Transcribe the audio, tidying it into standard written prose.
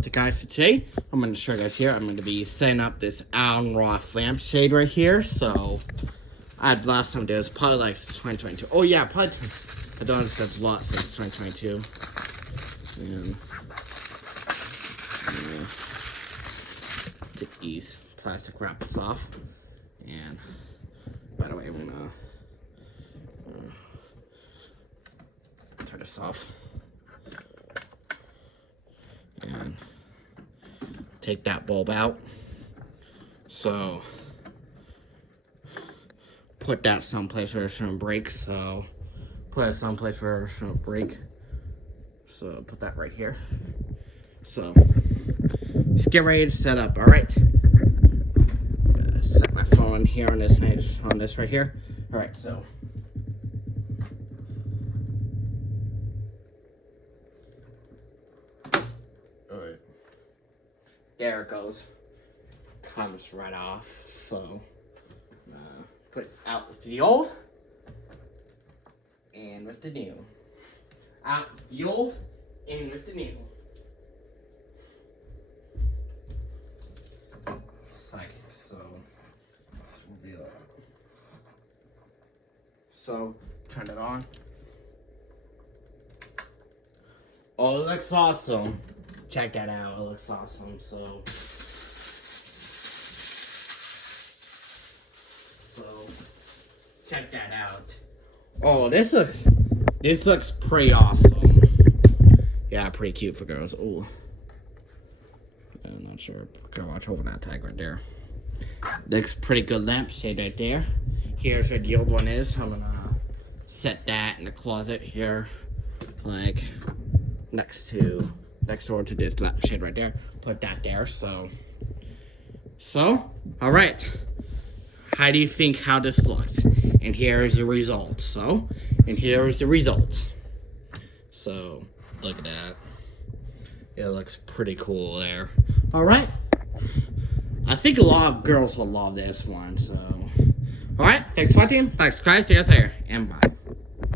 So guys, today I'm going to show you guys here. I'm going to be setting up this Allen Roth lampshade right here. So last time I did was probably like 2022. Oh yeah, probably I've done this a lot since 2022. And take these plastic wraps off. And by the way, I'm gonna turn this off. And take that bulb out. So put that someplace where it shouldn't break. So put it someplace where it shouldn't break. So put that right here. So just get ready to set up. All right. Set my phone here on this right here. All right. So. There it goes. Comes right off. So, put out with the old and with the new. Out with the old and with the new. It's like so. This will be like. So, turn it on. Oh, it looks awesome. Check that out, it looks awesome. So check that out. Oh, this looks pretty awesome. Yeah, pretty cute for girls. Ooh, I'm not sure. Go watch over that tag right there. Looks pretty good lampshade right there. Here's where the old one is. I'm gonna set that in the closet here, like next door to this lampshade right there. Put that there. So all right. How do you think how this looks? And here is the result. So here's the result. So look at that. It looks pretty cool there. All right. I think a lot of girls will love this one. So all right. Thanks for watching. Thanks, guys. See you guys later. And bye.